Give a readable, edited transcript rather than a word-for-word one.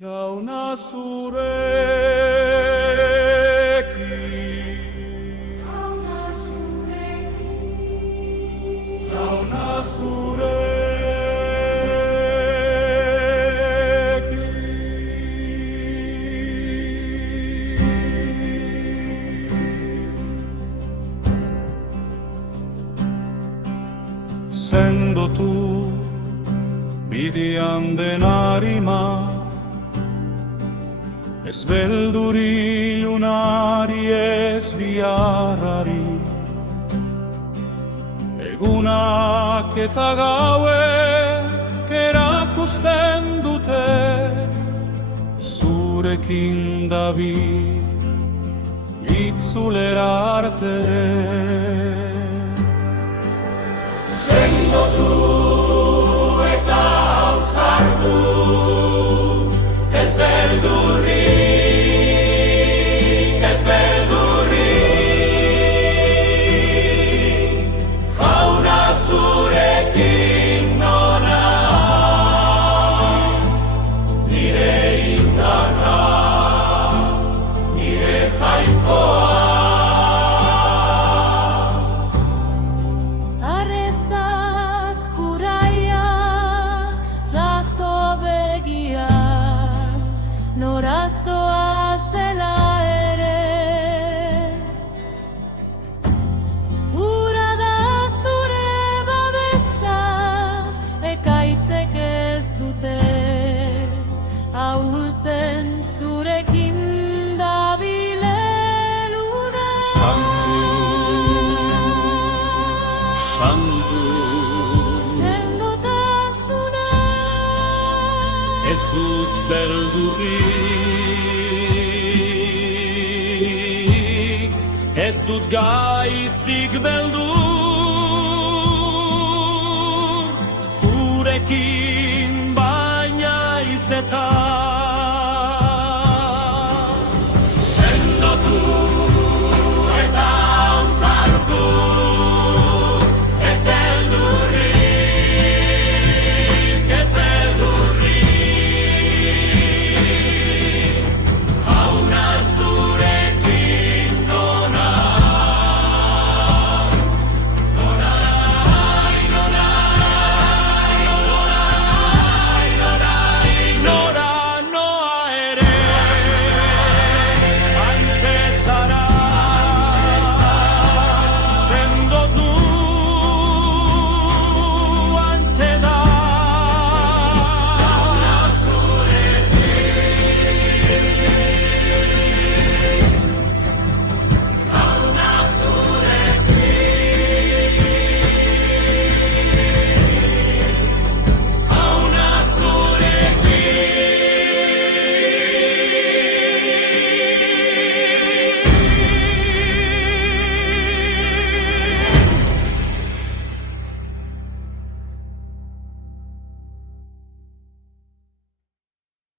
Jauna zurekin, jauna zurekin, jauna zurekin. Sendotu bidean den arima, ez belduri lunari ez biharrari, egunak eta gauek erakusten dute, zurekin dabil itzulera arte. Sendotu eta ausartu, ez beldurrik, ez beldurrik, jauna zurekin nora, nire indarra, nire jainkoa. Arrezak kuraia, jaso begia, norazoa zela ere, ura da zure babesa, ekaitzek ez dute, ahultzen zurekin dabile luna. Santu, santu, Sendotasuna, ez dut beldurrik, ez dut gaitzik beldur, zurekin baina izetan. Sendotu